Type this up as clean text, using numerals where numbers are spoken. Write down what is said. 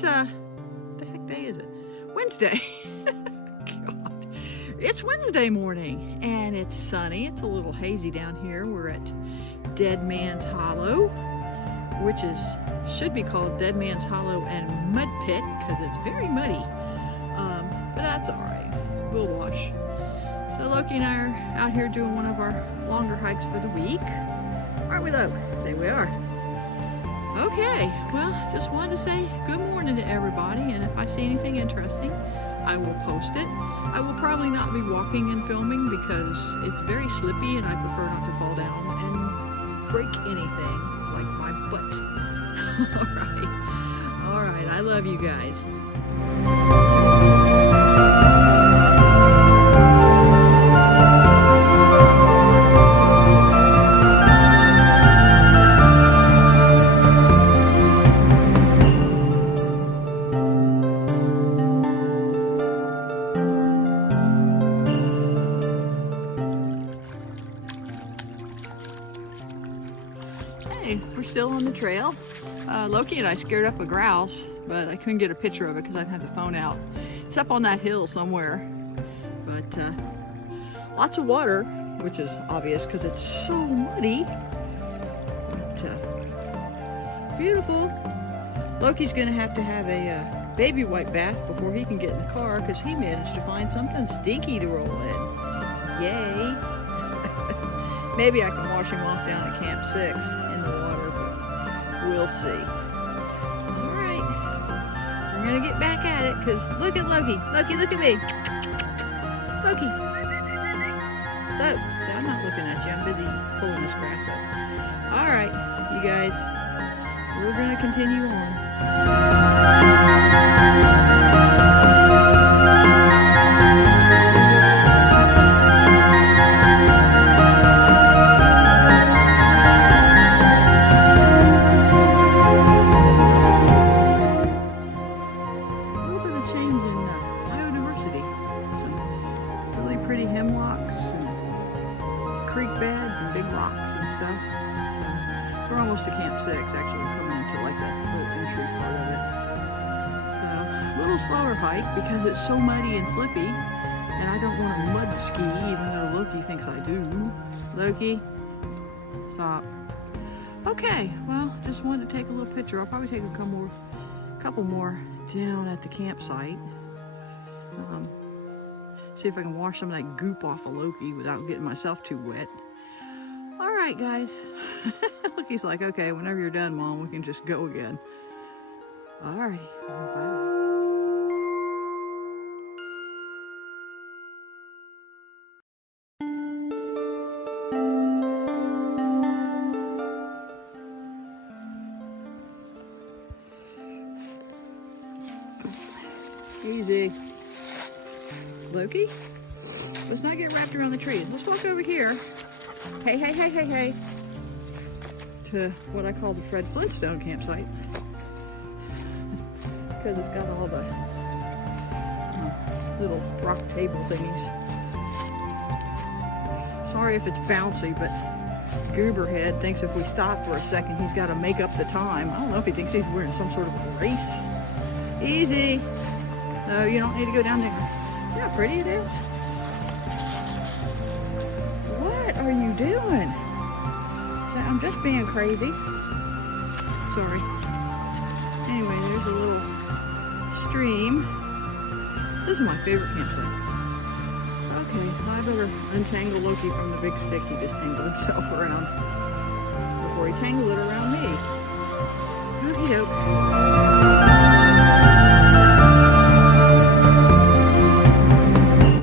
It's what the heck day is it? Wednesday. God. It's Wednesday morning and it's sunny. It's a little hazy down here. We're at Dead Man's Hollow, which should be called Dead Man's Hollow and Mud Pit because it's very muddy. But that's all right. We'll wash. So Loki and I are out here doing one of our longer hikes for the week. Aren't we, though? There we are. Okay, well, just wanted to say good morning to everybody, and if I see anything interesting, I will post it. I will probably not be walking and filming because it's very slippy and I prefer not to fall down and break anything like my butt. All right, I love you guys. We're still on the trail. Loki and I scared up a grouse, but I couldn't get a picture of it because I didn't have the phone out. It's up on that hill somewhere. But lots of water, which is obvious because it's so muddy. But, beautiful. Loki's gonna have a baby wipe bath before he can get in the car because he managed to find something stinky to roll in. Yay! Maybe I can wash him off down at Camp 6 in the water, but we'll see. All right, we're gonna get back at it because look at Loki. Loki, look at me. Loki. So, I'm not looking at you. I'm busy pulling this grass up. All right, you guys, we're gonna continue on. Pretty hemlocks and creek beds and big rocks and stuff. So we're almost to Camp 6. Actually, we're coming into like the little entry part of it. So a little slower hike because it's so muddy and slippy, and I don't want to mud ski even though Loki thinks I do. Loki, stop. Okay, well, just wanted to take a little picture. I'll probably take a couple more down at the campsite. See if I can wash some of that goop off of Loki without getting myself too wet. All right, guys. Loki's like, okay, whenever you're done, Mom, we can just go again. All right, bye. Easy. Loki, let's not get wrapped around the trees. Let's walk over here. Hey, hey, hey, hey, hey. To what I call the Fred Flintstone campsite. Because it's got all the little rock table thingies. Sorry if it's bouncy, but Gooberhead thinks if we stop for a second, he's got to make up the time. I don't know if he thinks he's wearing some sort of a race. Easy. No, you don't need to go down there. See how pretty it is? What are you doing? I'm just being crazy. Sorry. Anyway, there's a little stream. This is my favorite campsite. Okay, so I better untangle Loki from the big stick he just tangled himself around before he tangled it around me. Okie doke.